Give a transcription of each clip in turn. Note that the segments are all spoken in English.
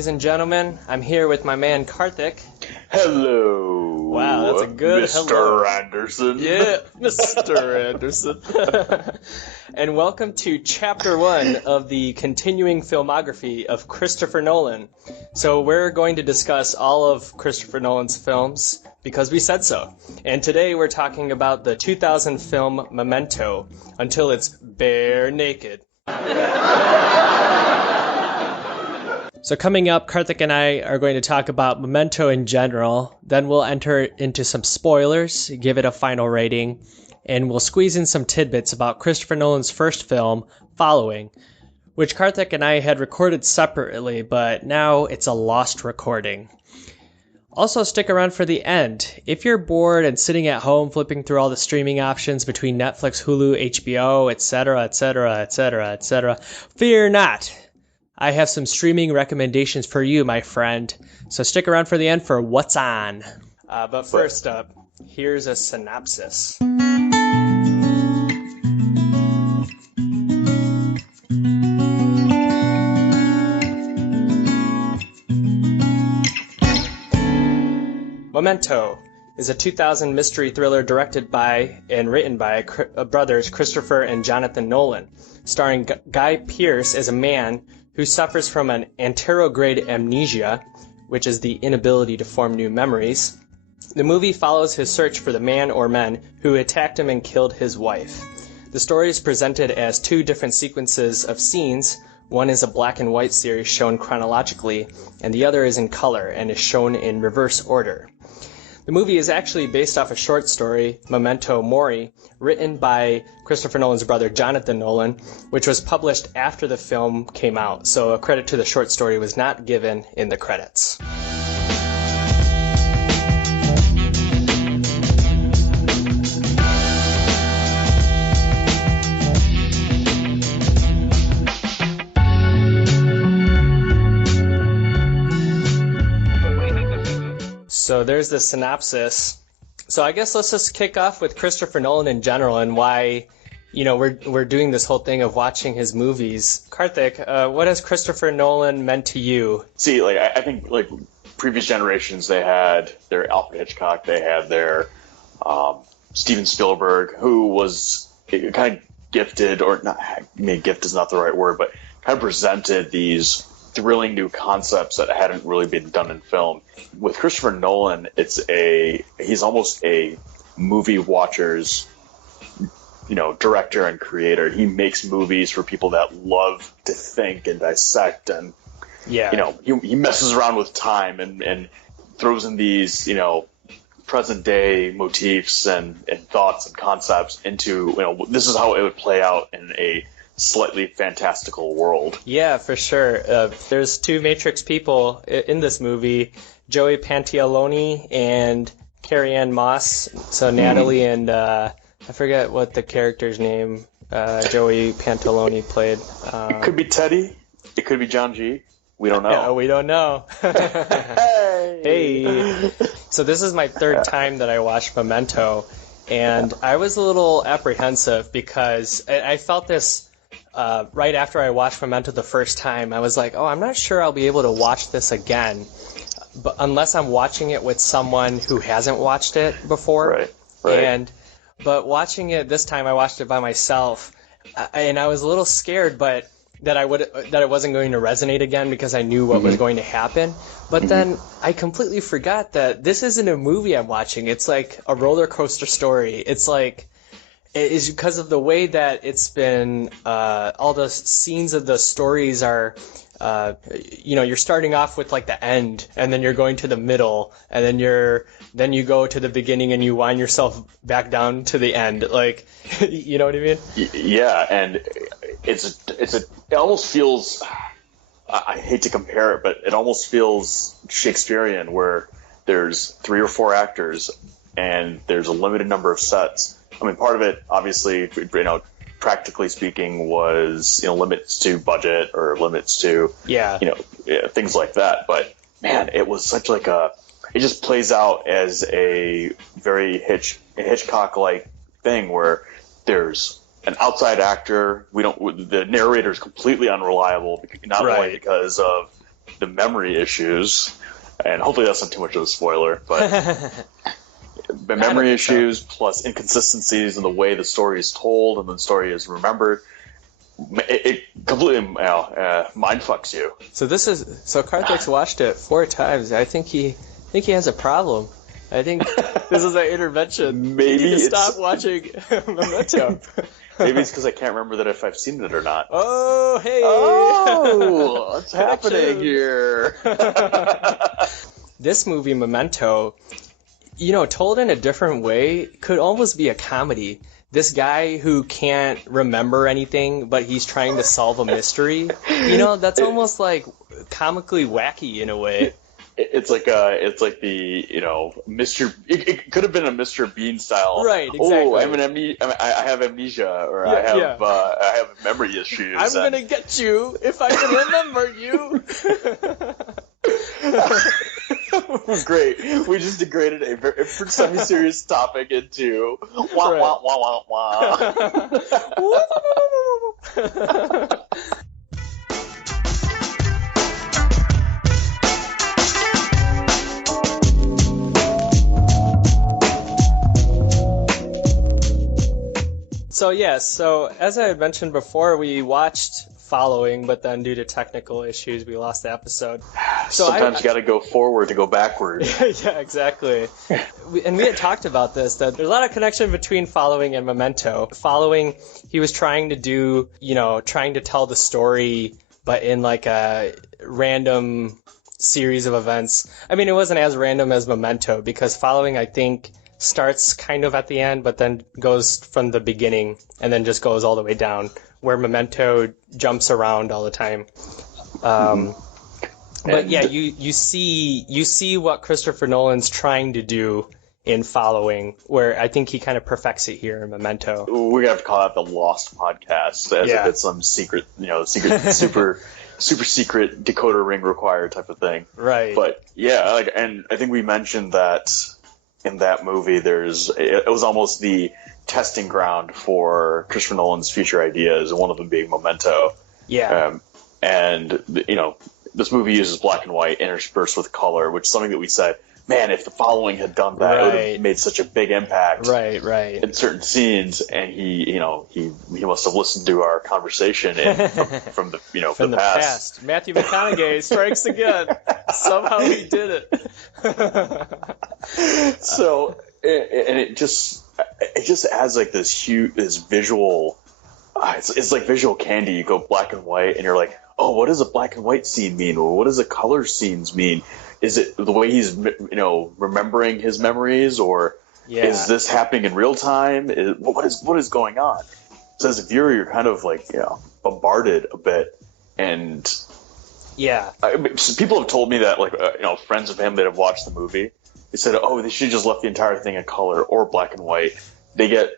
ladies and gentlemen. I'm here with my man Karthik. Hello. Wow, that's a good Mr. hello. Anderson. Yeah, Mr. Anderson. And welcome to Chapter 1 of the continuing filmography of Christopher Nolan. So we're going to discuss all of Christopher Nolan's films because we said so. And today we're talking about the 2000 film Memento, until it's Barenaked. So coming up, Karthik and I are going to talk about Memento in general, then we'll enter into some spoilers, give it a final rating, and we'll squeeze in some tidbits about Christopher Nolan's first film, Following, which Karthik and I had recorded separately, but now it's a lost recording. Also, stick around for the end. If you're bored and sitting at home flipping through all the streaming options between Netflix, Hulu, HBO, etc., etc., etc., etc., fear not. I have some streaming recommendations for you, my friend. So stick around for the end for What's On. But first up, here's a synopsis. Memento is a 2000 mystery thriller directed by and written by brothers Christopher and Jonathan Nolan, starring Guy Pearce as a man who suffers from an anterograde amnesia, which is the inability to form new memories. The movie follows his search for the man or men who attacked him and killed his wife. The story is presented as two different sequences of scenes. One is a black and white series shown chronologically, and the other is in color and is shown in reverse order. The movie is actually based off a short story, Memento Mori, written by Christopher Nolan's brother Jonathan Nolan, which was published after the film came out, so a credit to the short story was not given in the credits. So there's the synopsis. So I guess let's just kick off with Christopher Nolan in general and why, we're doing this whole thing of watching his movies. Karthik, what has Christopher Nolan meant to you? See, I think previous generations, they had their Alfred Hitchcock, they had their Steven Spielberg, who was kind of gifted, or not, maybe gift is not the right word, but kind of presented these thrilling new concepts that hadn't really been done in film. With Christopher Nolan, he's almost a movie watcher's, director and creator. He makes movies for people that love to think and dissect, and he messes around with time and throws in these, present day motifs and thoughts and concepts into, this is how it would play out in a slightly fantastical world. Yeah, for sure. There's two Matrix people in this movie, Joey Pantoliano and Carrie-Anne Moss. So Natalie and I forget what the character's name Joey Pantoliano played. It could be Teddy. It could be John G. We don't know. Yeah, we don't know. Hey. So this is my third time that I watched Memento, and I was a little apprehensive because I felt this right after I watched Memento the first time. I was like, I'm not sure I'll be able to watch this again, but unless I'm watching it with someone who hasn't watched it before. Right. But watching it this time, I watched it by myself, and I was a little scared, but that it wasn't going to resonate again because I knew what was going to happen. But then I completely forgot that this isn't a movie I'm watching. It's like a roller coaster story. It's like, it is because of the way that it's been, all the scenes of the stories are, you're starting off with like the end, and then you're going to the middle, and then you go to the beginning and you wind yourself back down to the end. Like, you know what I mean? Yeah, and it almost feels, I hate to compare it, but it almost feels Shakespearean, where there's 3 or 4 actors and there's a limited number of sets. I mean, part of it, obviously, practically speaking, was limits to budget or limits to things like that. But man, it was such it just plays out as a very Hitchcock-like thing where there's an outside actor. The narrator is completely unreliable, not only because of the memory issues, and hopefully that's not too much of a spoiler, but the memory issues plus inconsistencies in the way the story is told and the story is remembered, it completely mind fucks you. So Karthik's watched it 4 times. I think he has a problem. I think this is an intervention. Maybe you need to stop watching Memento. Maybe it's because I can't remember that if I've seen it or not. Oh, hey! Oh, what's happening here? This movie, Memento, told in a different way, could almost be a comedy. This guy who can't remember anything, but he's trying to solve a mystery. That's almost like comically wacky in a way. It's like the Mr. It could have been a Mr. Bean style. Right. Exactly. Oh, I have amnesia, or I have memory issues. I'm gonna get you if I can remember you. Great. We just degraded a very semi-serious topic into wah wah wah wah wah. So as I had mentioned before, we watched Following, but then due to technical issues, we lost the episode. So sometimes you got to go forward to go backward. Yeah, exactly. We had talked about this, that there's a lot of connection between Following and Memento. Following, he was trying to tell the story, but in like a random series of events. I mean, it wasn't as random as Memento, because Following, I think, starts kind of at the end, but then goes from the beginning and then just goes all the way down, where Memento jumps around all the time. But yeah, you see what Christopher Nolan's trying to do in Following, where I think he kind of perfects it here in Memento. We have to call that the Lost Podcast, as if it's some secret super secret decoder ring required type of thing. Right. But yeah, and I think we mentioned that in that movie, it was almost the testing ground for Christopher Nolan's future ideas, and one of them being Memento. Yeah. And this movie uses black and white interspersed with color, which is something that we said, man, if The Following had done that, it would have made such a big impact. Right. In certain scenes, and he must have listened to our conversation from the past. Matthew McConaughey strikes again. Somehow he did it. So, and it just adds like this visual. It's like visual candy. You go black and white, and you're like, oh, what does a black and white scene mean? Or what does a color scenes mean? Is it the way he's remembering his memories, or is this happening in real time? What is going on? So as a viewer, you're kind of like bombarded a bit, and people have told me that friends of him that have watched the movie, they said, oh, they should have just left the entire thing in color or black and white. They get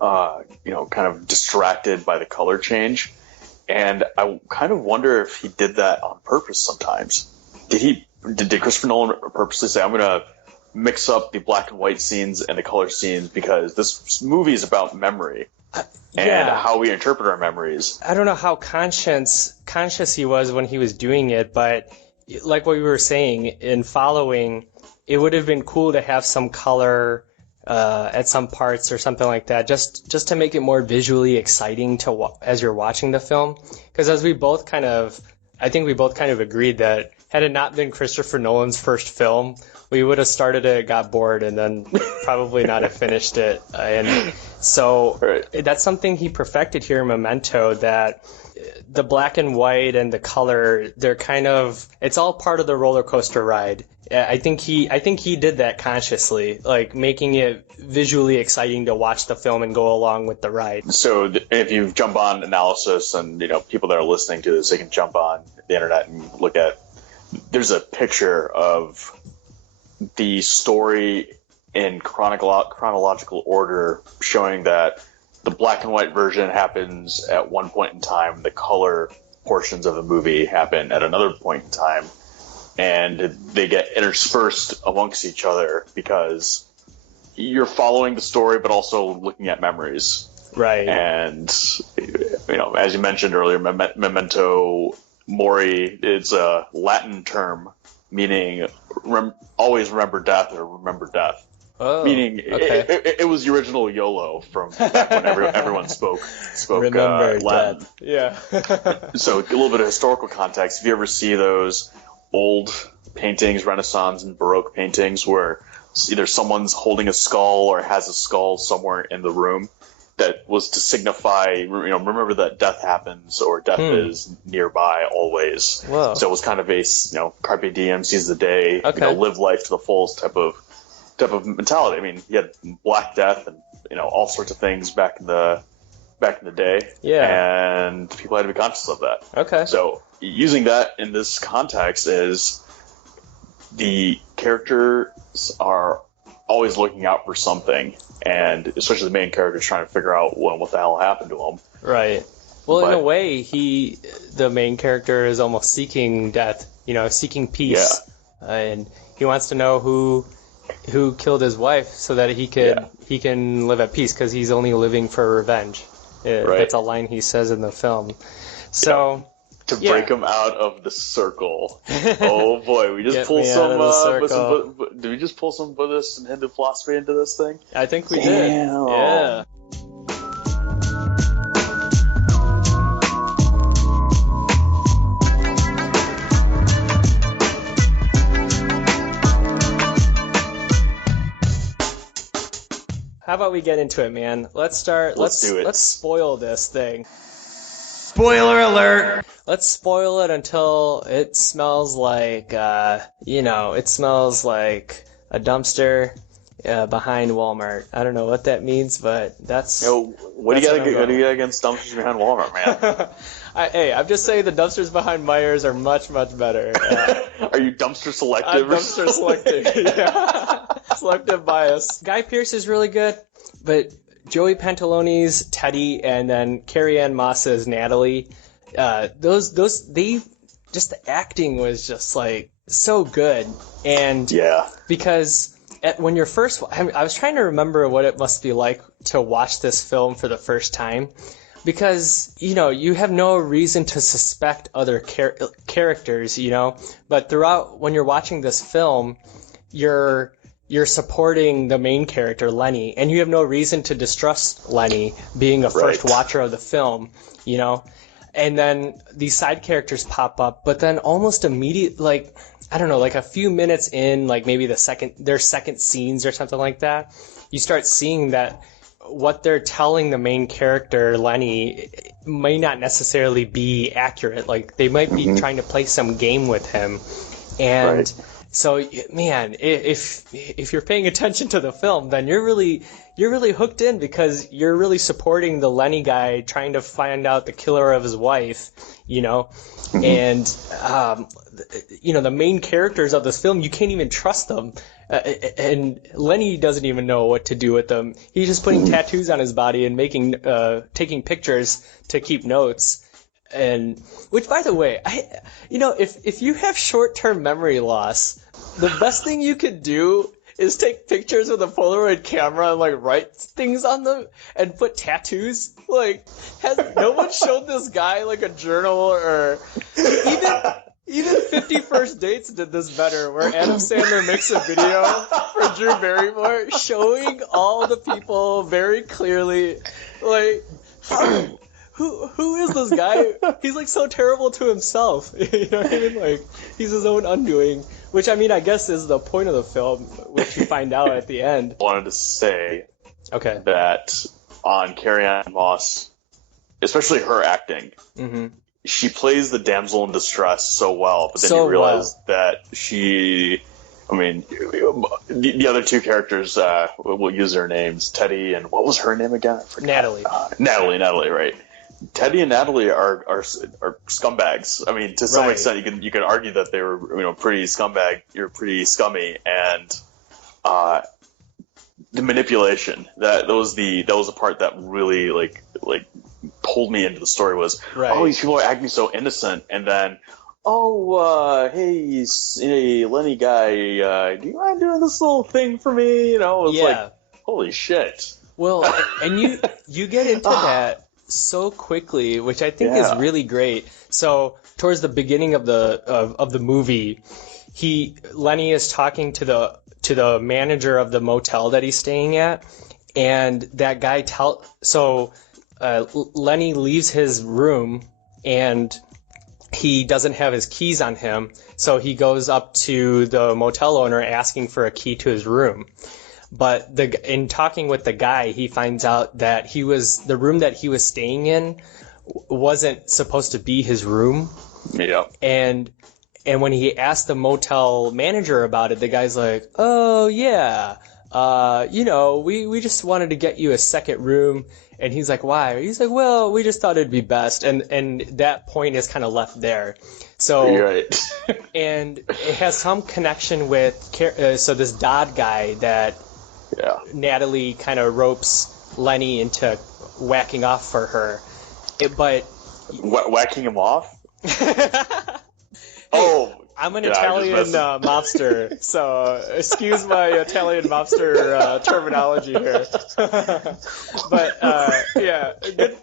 kind of distracted by the color change, and I kind of wonder if he did that on purpose sometimes. Did Christopher Nolan purposely say, I'm going to mix up the black and white scenes and the color scenes because this movie is about memory and how we interpret our memories? I don't know how conscious he was when he was doing it, but like what we were saying, in Following, it would have been cool to have some color at some parts or something like that, just to make it more visually exciting as you're watching the film. Because as we both I think we both kind of agreed that had it not been Christopher Nolan's first film, we would have started it, got bored, and then probably not have finished it. And so that's something he perfected here in Memento, that the black and white and the color, it's all part of the roller coaster ride. I think he did that consciously, like making it visually exciting to watch the film and go along with the ride. So if you jump on analysis, and people that are listening to this, they can jump on the internet and look at. There's a picture of the story in chronological order, showing that the black and white version happens at one point in time, the color portions of the movie happen at another point in time, and they get interspersed amongst each other because you're following the story but also looking at memories. Right. And as you mentioned earlier, Memento Mori is a Latin term meaning always remember death or remember death. Oh, Meaning okay. it was the original YOLO from back when everyone spoke Remember Latin. death. Yeah. So a little bit of historical context. If you ever see those old paintings, Renaissance and Baroque paintings, where either someone's holding a skull or has a skull somewhere in the room, that was to signify, remember that death happens or death is nearby always. Whoa. So it was kind of a, carpe diem, seize the day, Okay. live life to the fullest type of mentality. I mean, you had Black Death and all sorts of things back in the day. Yeah. And people had to be conscious of that. Okay. So using that in this context is the characters are always looking out for something, and especially the main character is trying to figure out what the hell happened to him. Right. Well, in a way, the main character is almost seeking death, seeking peace. Yeah. And he wants to know who killed his wife so that he can live at peace, because he's only living for revenge. Right. That's a line he says in the film. So to break him out of the circle. Oh boy, we just pulled did we just pull some Buddhist and Hindu philosophy into this thing? I think we did. Yeah. How about we get into it, man? Let's do it. Let's spoil this thing. Spoiler alert! Let's spoil it until it smells like, it smells like a dumpster behind Walmart. I don't know what that means, but that's... What do you got against dumpsters behind Walmart, man? I'm just saying the dumpsters behind Myers are much, much better. Are you dumpster selective? I'm dumpster selective, yeah. Selective bias. Guy Pearce is really good, but Joey Pantalone's Teddy and then Carrie-Anne Moss's Natalie, the acting was just like so good. And because when you're first, I was trying to remember what it must be like to watch this film for the first time, because you have no reason to suspect other characters, but throughout when you're watching this film, you're supporting the main character, Lenny, and you have no reason to distrust Lenny, being a first watcher of the film, And then these side characters pop up, but then almost immediately, like a few minutes in, like maybe their second scenes or something like that, you start seeing that what they're telling the main character, Lenny, may not necessarily be accurate. Like, they might be trying to play some game with him. And so, man, if you're paying attention to the film, then you're really hooked in, because you're really supporting the Lenny guy trying to find out the killer of his wife, and the main characters of this film, you can't even trust them, and Lenny doesn't even know what to do with them. He's just putting tattoos on his body and taking pictures to keep notes. And which, by the way, if you have short-term memory loss, the best thing you could do is take pictures with a Polaroid camera and write things on them and put tattoos. Has no one showed this guy a journal, or even 50 First Dates did this better, where Adam Sandler makes a video for Drew Barrymore showing all the people very clearly, Who is this guy? He's so terrible to himself. You know what I mean? He's his own undoing. Which, I guess is the point of the film, which you find out at the end. I wanted to say that on Carrie-Anne Moss, especially her acting, she plays the damsel in distress so well, but then you realize that the other two characters, we'll use their names, Teddy and what was her name again? I forgot. Natalie. Natalie, right. Teddy and Natalie are scumbags. To some extent, you could argue that they were pretty scumbag. You're pretty scummy, and the manipulation that was the part that really pulled me into the story was these people are acting so innocent, and then hey Lenny guy, do you mind doing this little thing for me? It was holy shit. Well, and you get into that. so quickly, which I think is really great. So towards the beginning of the movie, Lenny is talking to the manager of the motel that he's staying at, and that guy Lenny leaves his room and he doesn't have his keys on him, so he goes up to the motel owner asking for a key to his room. But in talking with the guy, he finds out that the room that he was staying in wasn't supposed to be his room. Yeah. And when he asked the motel manager about it, the guy's like, "Oh yeah, we just wanted to get you a second room." And he's like, "Why?" He's like, "Well, we just thought it'd be best." And that point is kind of left there. So, right. And it has some connection with so this Dodd guy that Natalie kind of ropes Lenny into whacking off for her. Whacking him off? I'm an Italian mobster, so excuse my Italian mobster terminology here. But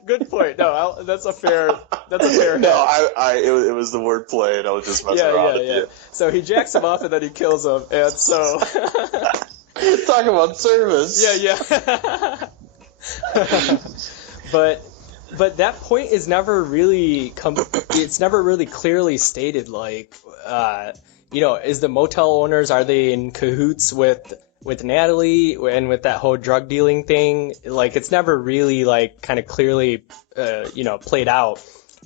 good point. No, that's a fair. No, it was the wordplay, and I was just messing around with you. So he jacks him off, and then he kills him, and so. Talk about service. Yeah. But that point is never really it's never really clearly stated. Like, is the motel owners, are they in cahoots with Natalie and with that whole drug dealing thing? Like, it's never really like kind of clearly played out,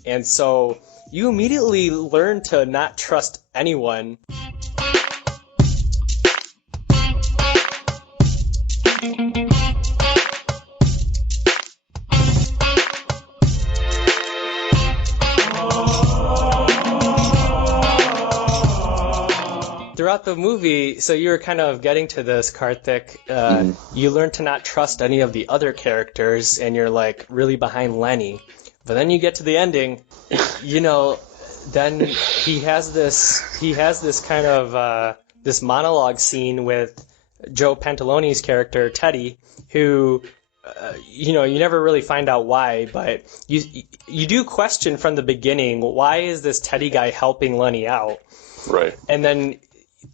and so you immediately learn to not trust anyone. Throughout the movie, so you were kind of getting to this, Karthik, you learn to not trust any of the other characters, and you're like really behind Lenny. But then you get to the ending, then he has this kind of this monologue scene with Joe Pantalone's character, Teddy, who you never really find out why, but you do question from the beginning, why is this Teddy guy helping Lenny out? Right. And then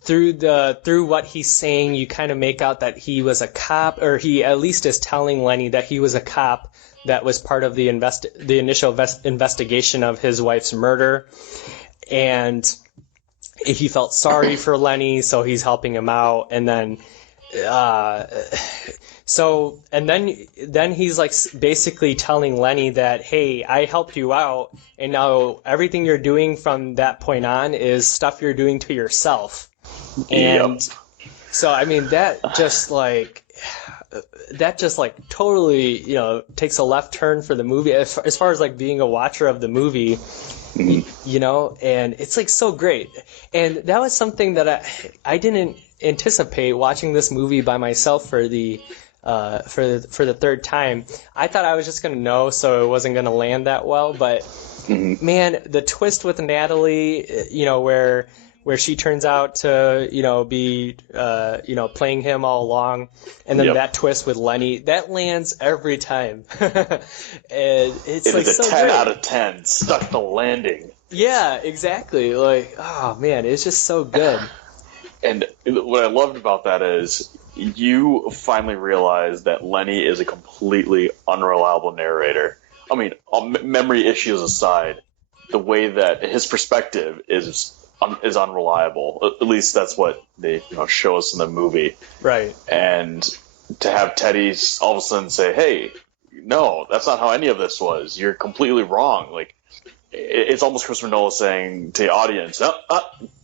through what he's saying, you kind of make out that he was a cop, or he at least is telling Lenny that he was a cop that was part of the initial investigation of his wife's murder, and he felt sorry for Lenny, so he's helping him out, and then then he's like basically telling Lenny that, hey, I helped you out, and now everything you're doing from that point on is stuff you're doing to yourself. And so, I mean, that just like totally, takes a left turn for the movie as far as like being a watcher of the movie, and it's like so great. And that was something that I didn't anticipate watching this movie by myself for the third time. I thought I was just going to know, so it wasn't going to land that well, but man, the twist with Natalie, where she turns out to, be, playing him all along. And then that twist with Lenny, that lands every time. And it like is a so 10 great. out of 10. Stuck the landing. Yeah, exactly. Like, oh man, it's just so good. And what I loved about that is you finally realize that Lenny is a completely unreliable narrator. I mean, memory issues aside, the way that his perspective is unreliable. At least that's what they show us in the movie. Right. And to have Teddy all of a sudden say, "Hey, no, that's not how any of this was. You're completely wrong." Like, it's almost Christopher Nolan saying to the audience,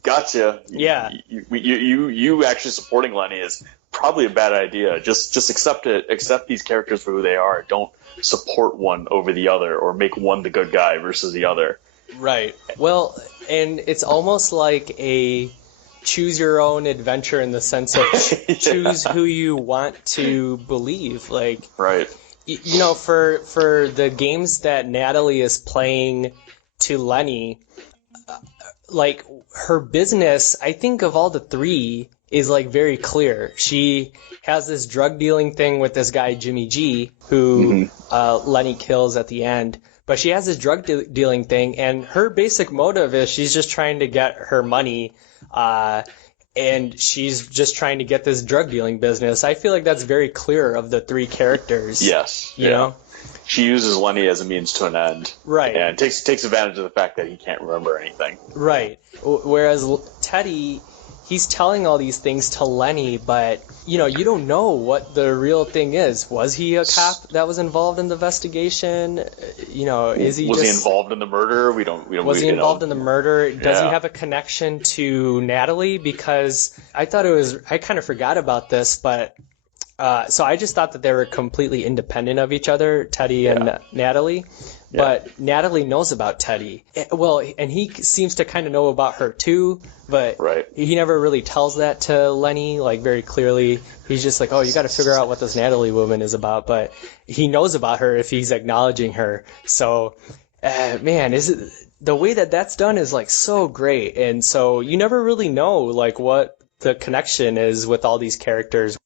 "Gotcha. Yeah. You actually supporting Lenny is probably a bad idea. Just accept it. Accept these characters for who they are. Don't support one over the other, or make one the good guy versus the other." Right. Well, and it's almost like a choose your own adventure in the sense of choose who you want to believe. Like, right. For the games that Natalie is playing to Lenny, like her business, I think of all the three, is like very clear. She has this drug dealing thing with this guy Jimmy G, who Lenny kills at the end. But she has this drug dealing thing, and her basic motive is she's just trying to get her money, and she's just trying to get this drug dealing business. I feel like that's very clear of the three characters. Yes. You know? She uses Lenny as a means to an end. Right. And takes advantage of the fact that he can't remember anything. Right. Whereas Teddy, he's telling all these things to Lenny, but, you know, you don't know what the real thing is. Was he a cop that was involved in the investigation? You know, is he Was he involved in the murder? Was he involved in the murder? Does he have a connection to Natalie? Because I kind of forgot about this, but so I just thought that they were completely independent of each other, Teddy and Natalie. Yeah. But Natalie knows about Teddy. Well, and he seems to kind of know about her too, but he never really tells that to Lenny, like, very clearly. He's just like, oh, you got to figure out what this Natalie woman is about. But he knows about her if he's acknowledging her. So, man, the way that that's done is, like, so great. And so you never really know, like, what the connection is with all these characters.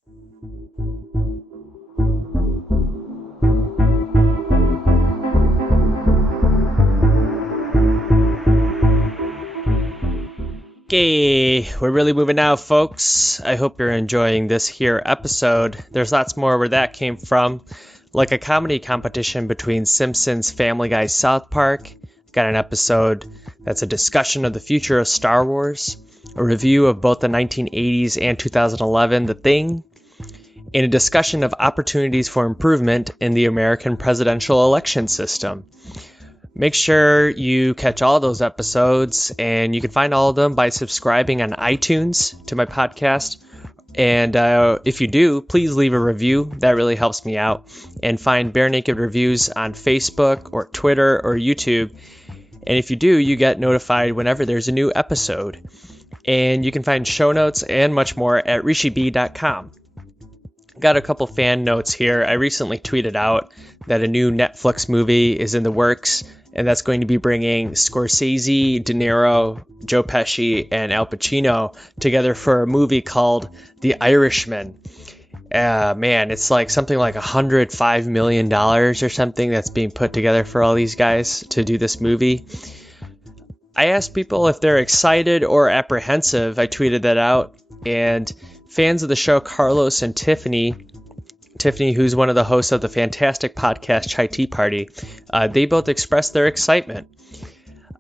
Okay, we're really moving now, folks. I hope you're enjoying this here episode. There's lots more where that came from, like a comedy competition between Simpsons, Family Guy, South Park. Got an episode that's a discussion of the future of Star Wars, a review of both the 1980s and 2011 The Thing, and a discussion of opportunities for improvement in the American presidential election system. Make sure you catch all those episodes, and you can find all of them by subscribing on iTunes to my podcast. And if you do, please leave a review. That really helps me out. And find Barenaked Reviews on Facebook or Twitter or YouTube. And if you do, you get notified whenever there's a new episode. And you can find show notes and much more at rishib.com. Got a couple fan notes here. I recently tweeted out that a new Netflix movie is in the works, and that's going to be bringing Scorsese, De Niro, Joe Pesci, and Al Pacino together for a movie called The Irishman. Man, it's like something like $105 million or something that's being put together for all these guys to do this movie. I asked people if they're excited or apprehensive. I tweeted that out, and fans of the show Carlos and Tiffany, who's one of the hosts of the fantastic podcast Chai Tea Party, they both expressed their excitement.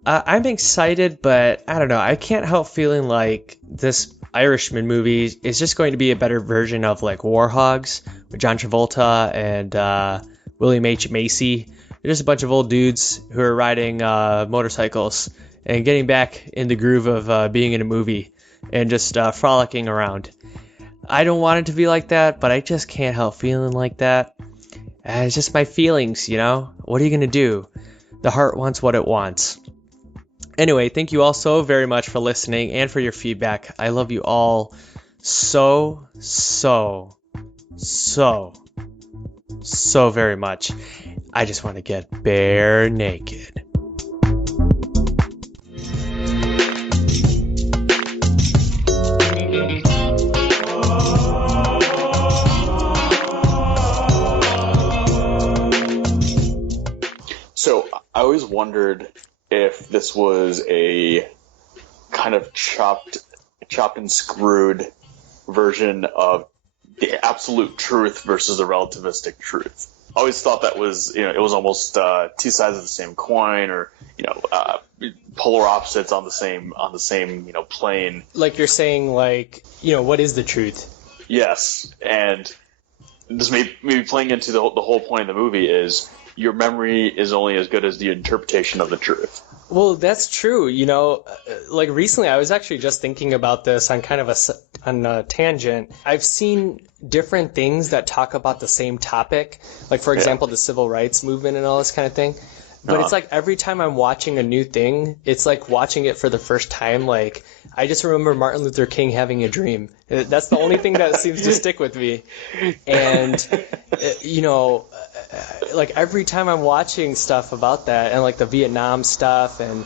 I'm excited, but I don't know. I can't help feeling like this Irishman movie is just going to be a better version of like War Hogs with John Travolta and William H. Macy. They're just a bunch of old dudes who are riding motorcycles and getting back in the groove of being in a movie and just frolicking around. I don't want it to be like that, but I just can't help feeling like that. It's just my feelings, you know? What are you going to do? The heart wants what it wants. Anyway, thank you all so very much for listening and for your feedback. I love you all so very much. I just want to get bare naked. So I always wondered if this was a kind of chopped and screwed version of the absolute truth versus the relativistic truth. I always thought that was, it was almost two sides of the same coin, or polar opposites on the same plane. Like you're saying, like, what is the truth? Yes, and this maybe playing into the whole point of the movie is your memory is only as good as the interpretation of the truth. Well, that's true. Like recently I was actually just thinking about this on kind of a tangent. I've seen different things that talk about the same topic, like, for example, the civil rights movement and all this kind of thing. But it's like every time I'm watching a new thing, it's like watching it for the first time. Like, I just remember Martin Luther King having a dream. That's the only thing that seems to stick with me. And, like every time I'm watching stuff about that and like the Vietnam stuff and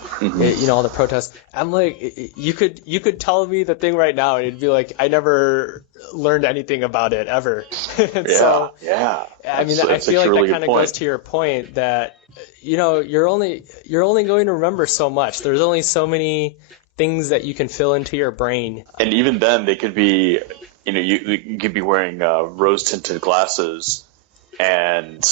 all the protests, I'm like, you could tell me the thing right now and it'd be like I never learned anything about it ever. And I mean, I feel like really that kind of goes to your point that you're only going to remember so much. There's only so many things that you can fill into your brain. And even then, they could be, you could be wearing rose-tinted glasses and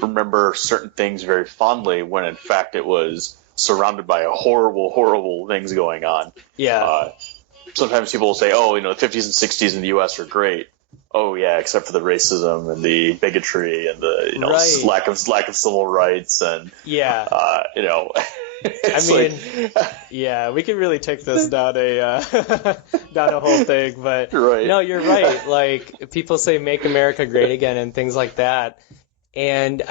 remember certain things very fondly when in fact it was surrounded by a horrible things going on. Yeah. Sometimes people will say, the 50s and 60s in the U.S. are great. Oh yeah, except for the racism and the bigotry and the lack of civil rights and we could really take this down a whole thing, but no, you're right. Like people say, "Make America Great Again" and things like that. And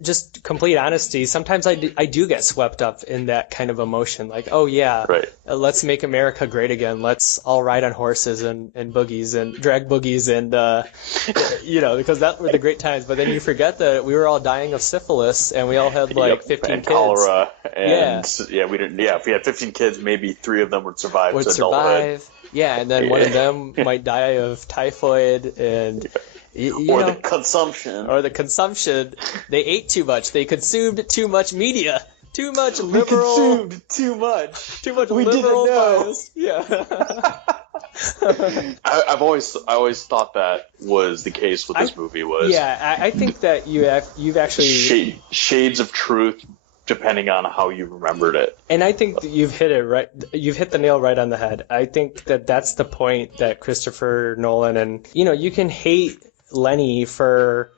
just complete honesty, sometimes I do get swept up in that kind of emotion. Like, oh yeah, let's make America great again. Let's all ride on horses and boogies and drag boogies and, because that were the great times. But then you forget that we were all dying of syphilis and we all had 15 kids. Cholera. And we didn't, if we had 15 kids, maybe 3 of them would survive to adulthood. Yeah, and then one of them might die of typhoid and... the consumption. They ate too much. They consumed too much media. Too much liberal. We consumed too much. Too much we liberal didn't know. bias. Yeah. I always thought that was the case with this movie. I think that you've actually shades of truth depending on how you remembered it. And I think that you've hit it right. You've hit the nail right on the head. I think that that's the point that Christopher Nolan and you can hate Lenny for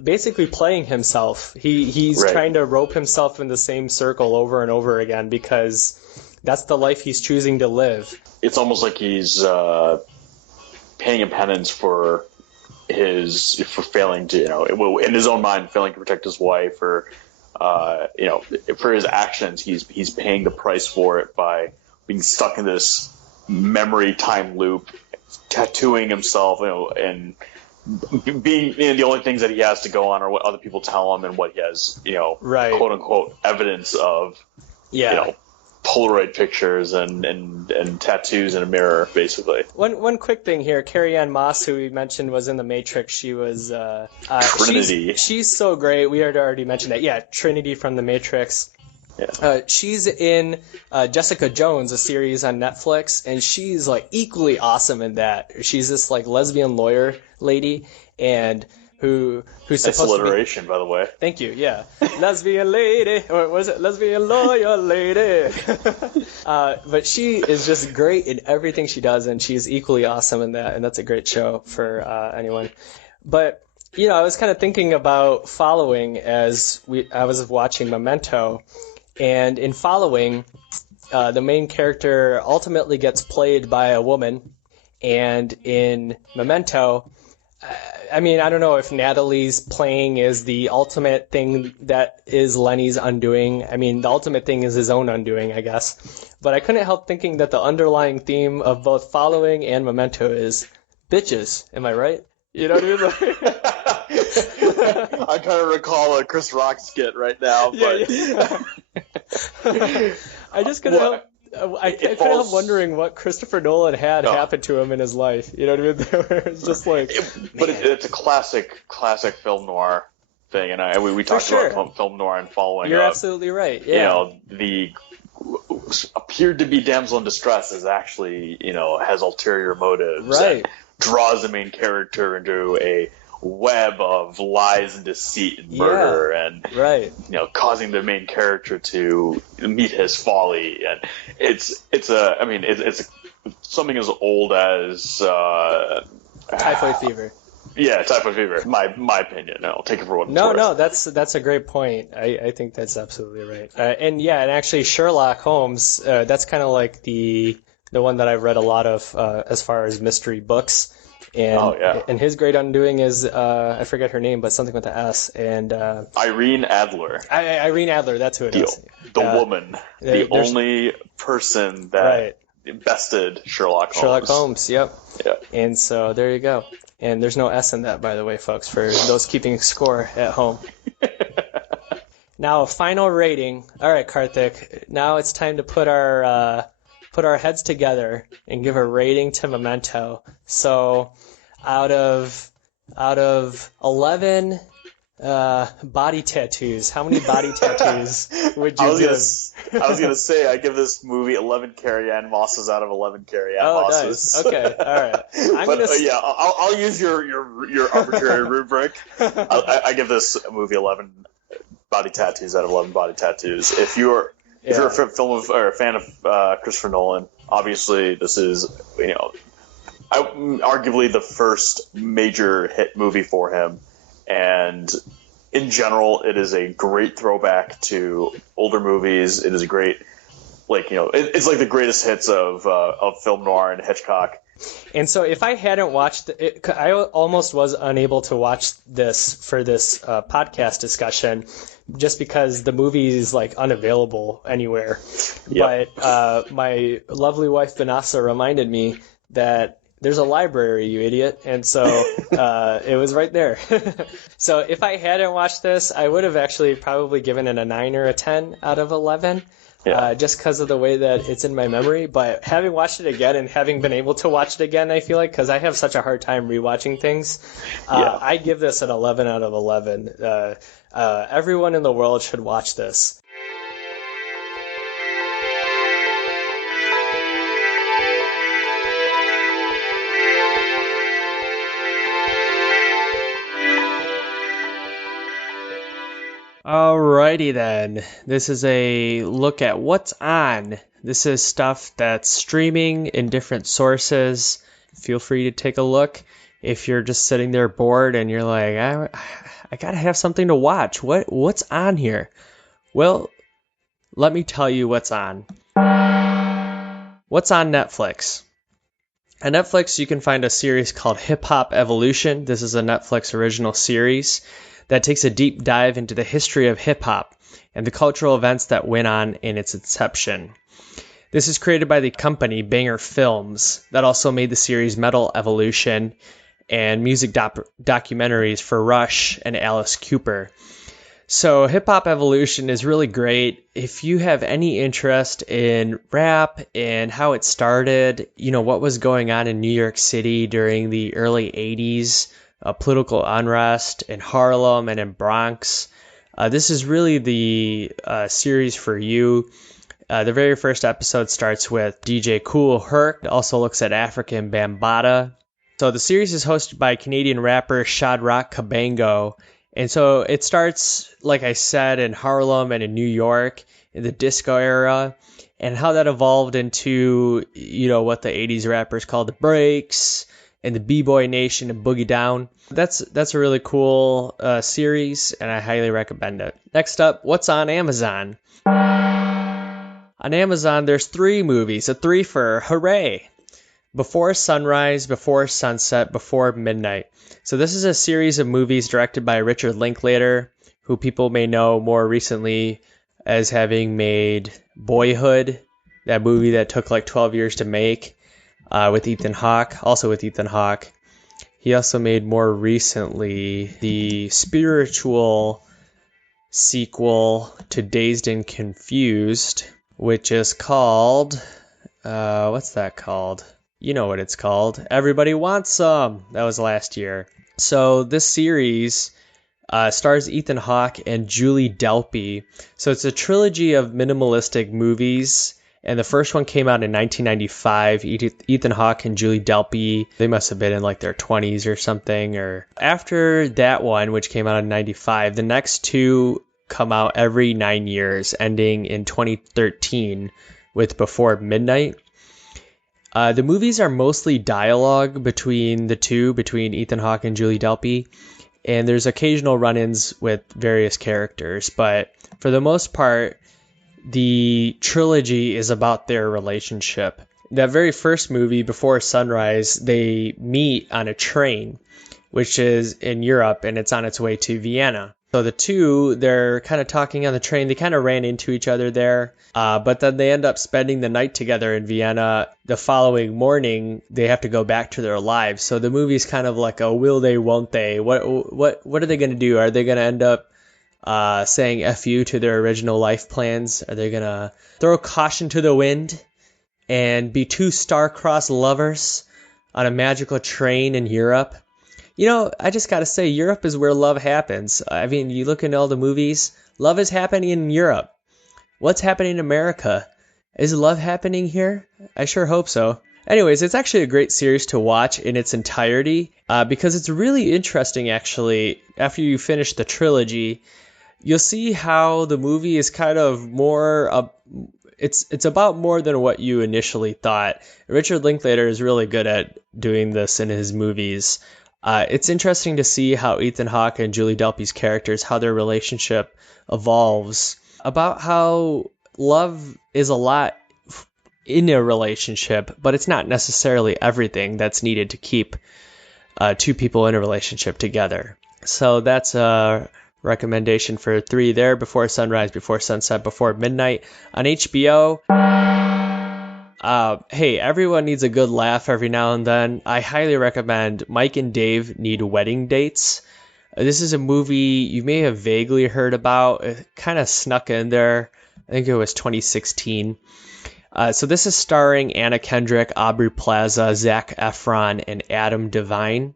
basically playing himself. He's trying to rope himself in the same circle over and over again because that's the life he's choosing to live. It's almost like he's paying a penance for failing to, in his own mind, failing to protect his wife, or for his actions, he's paying the price for it by being stuck in this memory time loop, tattooing himself, and being the only things that he has to go on are what other people tell him and what he has, quote unquote evidence of, Polaroid pictures and tattoos in a mirror, basically. One quick thing here, Carrie-Anne Moss, who we mentioned was in The Matrix, she was Trinity. She's so great. We had already mentioned that. Yeah, Trinity from The Matrix. Yeah. She's in Jessica Jones, a series on Netflix, and she's like equally awesome in that. She's this like lesbian lawyer lady, and who's supposed to be... alliteration, by the way. Thank you. Yeah, lesbian lady, or was it lesbian lawyer lady? But she is just great in everything she does, and she's equally awesome in that, and that's a great show for anyone. But I was kind of thinking about Following as I was watching Memento. And in Following, the main character ultimately gets played by a woman. And in Memento, I don't know if Natalie's playing is the ultimate thing that is Lenny's undoing. The ultimate thing is his own undoing, I guess. But I couldn't help thinking that the underlying theme of both Following and Memento is bitches. Am I right? You know what I mean? I kind of recall a Chris Rock skit right now, but I just couldn't help. I couldn't help wondering what Christopher Nolan had happen to him in his life. You know what I mean? It's just like, but it's a classic film noir thing, and we talked about film noir and Following. You're absolutely right. Yeah. The appeared to be damsel in distress is actually has ulterior motives. Right. And draws the main character into a web of lies and deceit and murder, and causing the main character to meet his folly. And it's something as old as typhoid fever. Yeah, typhoid fever. My opinion. I'll take it for what it's worth. No, that's a great point. I think that's absolutely right. And actually Sherlock Holmes. That's kind of like the one that I've read a lot of as far as mystery books. And his great undoing is I forget her name, but something with the S. And Irene Adler. Irene Adler, that's who it is. The woman, the only person that bested Sherlock Holmes. Sherlock Holmes, yep. Yeah. And so there you go. And there's no S in that, by the way, folks, for those keeping score at home. Now, a final rating. All right, Karthik. Now it's time to put our heads together and give a rating to Memento. So, out of 11 body tattoos, how many body tattoos would you give? I was gonna say I give this movie 11 carry-on mosses out of 11 carry-on mosses. Nice. Okay, all right. I'll use your arbitrary rubric. I give this movie 11 body tattoos out of 11 body tattoos. If you're a fan of Christopher Nolan, obviously this is arguably the first major hit movie for him, and in general, it is a great throwback to older movies. It is a great, it's like the greatest hits of film noir and Hitchcock. And so if I hadn't watched it, I almost was unable to watch this for this podcast discussion just because the movie is unavailable anywhere. Yep. But my lovely wife Vanessa reminded me that there's a library, you idiot. And so it was right there. So if I hadn't watched this, I would have actually probably given it a 9 or a 10 out of 11. Yeah. Just because of the way that it's in my memory. But having watched it again and having been able to watch it again, I feel like, because I have such a hard time rewatching things, I give this an 11 out of 11. Everyone in the world should watch this. Alrighty then, this is a look at what's on. This is stuff that's streaming in different sources. Feel free to take a look. If you're just sitting there bored and you're like, I gotta have something to watch. What's on here? Well, let me tell you what's on. What's on Netflix? On Netflix, you can find a series called Hip Hop Evolution. This is a Netflix original series that takes a deep dive into the history of hip-hop and the cultural events that went on in its inception. This is created by the company Banger Films that also made the series Metal Evolution and music documentaries for Rush and Alice Cooper. So Hip Hop Evolution is really great. If you have any interest in rap and how it started, what was going on in New York City during the early 80s, political unrest in Harlem and in Bronx. This is really the series for you. The very first episode starts with DJ Kool Herc, also looks at African Bambaataa. So the series is hosted by Canadian rapper Shadrach Kabango. And so it starts, like I said, in Harlem and in New York in the disco era, and how that evolved into, what the 80s rappers called the breaks, and the B-Boy Nation and Boogie Down. That's a really cool series, and I highly recommend it. Next up, what's on Amazon? On Amazon, there's 3 movies, a threefer, hooray! Before Sunrise, Before Sunset, Before Midnight. So this is a series of movies directed by Richard Linklater, who people may know more recently as having made Boyhood, that movie that took 12 years to make. With Ethan Hawke. He also made more recently the spiritual sequel to Dazed and Confused, which is called, what's that called? You know what it's called. Everybody Wants Some. That was last year. So this series stars Ethan Hawke and Julie Delpy. So it's a trilogy of minimalistic movies. And the first one came out in 1995. Ethan Hawke and Julie Delpy, they must have been in their 20s or something. Or after that one, which came out in 95, the next 2 come out every 9 years, ending in 2013 with Before Midnight. The movies are mostly dialogue between the two, between Ethan Hawke and Julie Delpy. And there's occasional run-ins with various characters. But for the most part, the trilogy is about their relationship. That very first movie, Before Sunrise, they meet on a train, which is in Europe, and it's on its way to Vienna. So the two, they're kind of talking on the train. They kind of ran into each other there, but then they end up spending the night together in Vienna. The following morning, they have to go back to their lives. So the movie's kind of like a will they, won't they? What are they going to do? Are they going to end up saying F you to their original life plans? Are they going to throw caution to the wind and be two star-crossed lovers on a magical train in Europe? You know, I just got to say, Europe is where love happens. I mean, you look into all the movies, love is happening in Europe. What's happening in America? Is love happening here? I sure hope so. Anyways, it's actually a great series to watch in its entirety because it's really interesting, actually. After you finish the trilogy, you'll see how the movie is kind of more... It's about more than what you initially thought. Richard Linklater is really good at doing this in his movies. It's interesting to see how Ethan Hawke and Julie Delpy's characters, how their relationship evolves, about how love is a lot in a relationship, but it's not necessarily everything that's needed to keep two people in a relationship together. So that's a recommendation for 3 there, Before Sunrise, Before Sunset, Before Midnight on HBO. Hey, everyone needs a good laugh every now and then. I highly recommend Mike and Dave Need Wedding Dates. This is a movie you may have vaguely heard about. It kind of snuck in there. I think it was 2016. So this is starring Anna Kendrick, Aubrey Plaza, Zac Efron, and Adam Devine.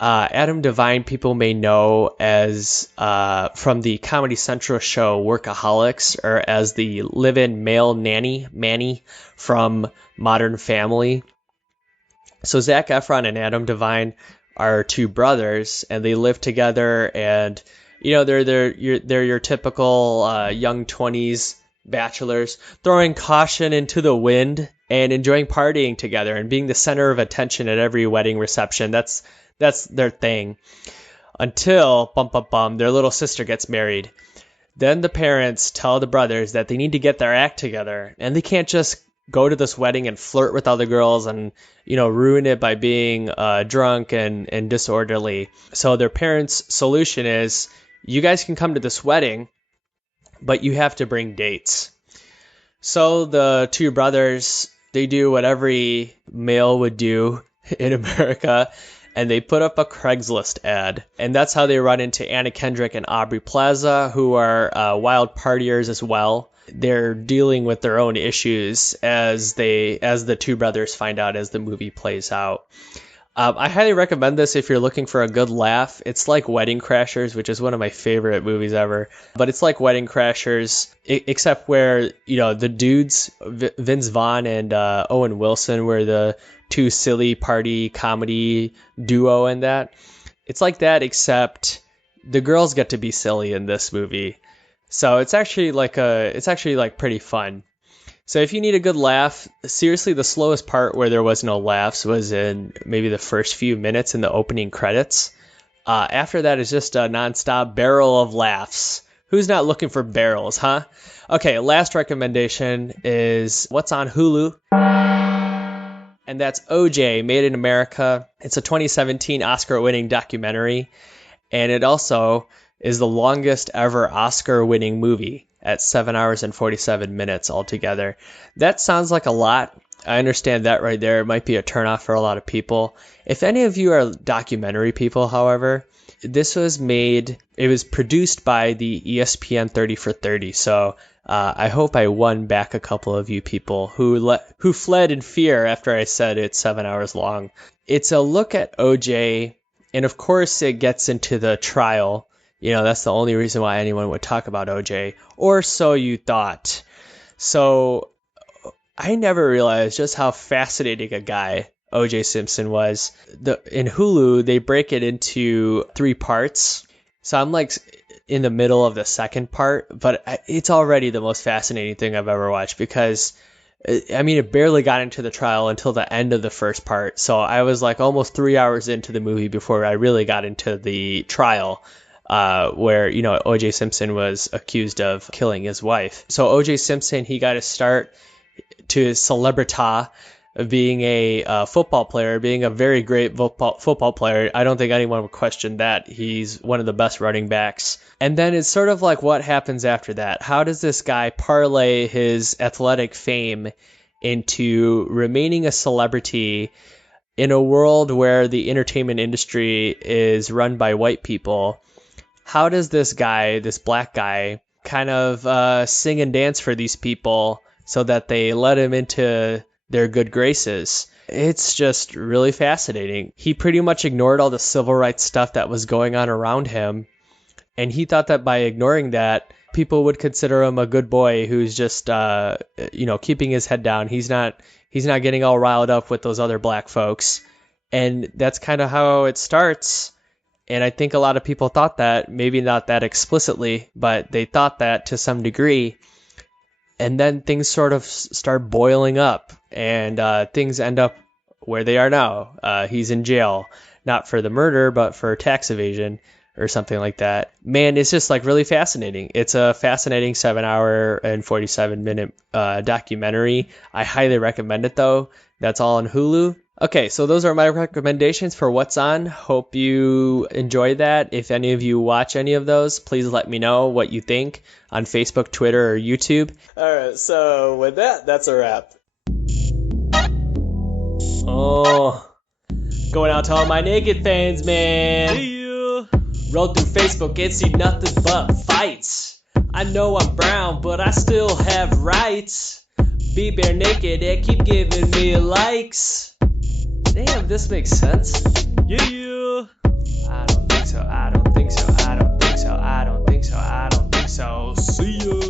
Adam Devine people may know as from the Comedy Central show Workaholics, or as the live-in male nanny, Manny, from Modern Family. So Zac Efron and Adam Devine are 2 brothers, and they live together, and you know they're your typical young 20s bachelors, throwing caution into the wind and enjoying partying together and being the center of attention at every wedding reception. That's their thing. Until, their little sister gets married. Then the parents tell the brothers that they need to get their act together, and they can't just go to this wedding and flirt with other girls and, you know, ruin it by being drunk and disorderly. So their parents' solution is, you guys can come to this wedding, but you have to bring dates. So the 2 brothers, they do what every male would do in America, and they put up a Craigslist ad. And that's how they run into Anna Kendrick and Aubrey Plaza, who are wild partiers as well. They're dealing with their own issues as the 2 brothers find out as the movie plays out. I highly recommend this if you're looking for a good laugh. It's like Wedding Crashers, which is one of my favorite movies ever. But it's like Wedding Crashers, except where, you know, the dudes, Vince Vaughn and Owen Wilson, were the 2 silly party comedy duo in that. It's like that, except the girls get to be silly in this movie. So it's actually pretty fun. So if you need a good laugh, seriously, the slowest part where there was no laughs was in maybe the first few minutes in the opening credits. After that is just a nonstop barrel of laughs. Who's not looking for barrels, huh? Okay, last recommendation is what's on HULU. And that's OJ, Made in America. It's a 2017 Oscar-winning documentary. And it also is the longest ever Oscar-winning movie at 7 hours and 47 minutes altogether. That sounds like a lot. I understand that right there. It might be a turnoff for a lot of people. If any of you are documentary people, however, this was produced by the ESPN 30 for 30. So I hope I won back a couple of you people who fled in fear after I said it's 7 hours long. It's a look at OJ, and of course it gets into the trial. You know, that's the only reason why anyone would talk about OJ, or so you thought. So I never realized just how fascinating a guy OJ Simpson was. In HULU, they break it into 3 parts. So I'm like in the middle of the second part, but it's already the most fascinating thing I've ever watched because, I mean, it barely got into the trial until the end of the first part. So I was like almost 3 hours into the movie before I really got into the trial. Where, you know, O.J. Simpson was accused of killing his wife. So O.J. Simpson, he got his start to his celebrita being a football player, being a very great football player. I don't think anyone would question that. He's one of the best running backs. And then it's sort of like what happens after that. How does this guy parlay his athletic fame into remaining a celebrity in a world where the entertainment industry is run by white people? How does this guy, this black guy, kind of sing and dance for these people so that they let him into their good graces? It's just really fascinating. He pretty much ignored all the civil rights stuff that was going on around him, and he thought that by ignoring that, people would consider him a good boy who's just keeping his head down. He's not getting all riled up with those other black folks. And that's kind of how it starts. And I think a lot of people thought that, maybe not that explicitly, but they thought that to some degree. And then things sort of start boiling up, and things end up where they are now. He's in jail, not for the murder, but for tax evasion or something like that. Man, it's just like really fascinating. It's a fascinating 7-hour and 47-minute documentary. I highly recommend it, though. That's all on Hulu. Okay, so those are my recommendations for What's On. Hope you enjoy that. If any of you watch any of those, please let me know what you think on Facebook, Twitter, or YouTube. All right, so with that, that's a wrap. Oh, going out to all my naked fans, man. Yeah. Roll through Facebook and see nothing but fights. I know I'm brown, but I still have rights. Be bare naked and keep giving me likes. Damn, this makes sense. Yeah. I don't think so. I don't think so. I don't think so. I don't think so. I don't think so. See ya.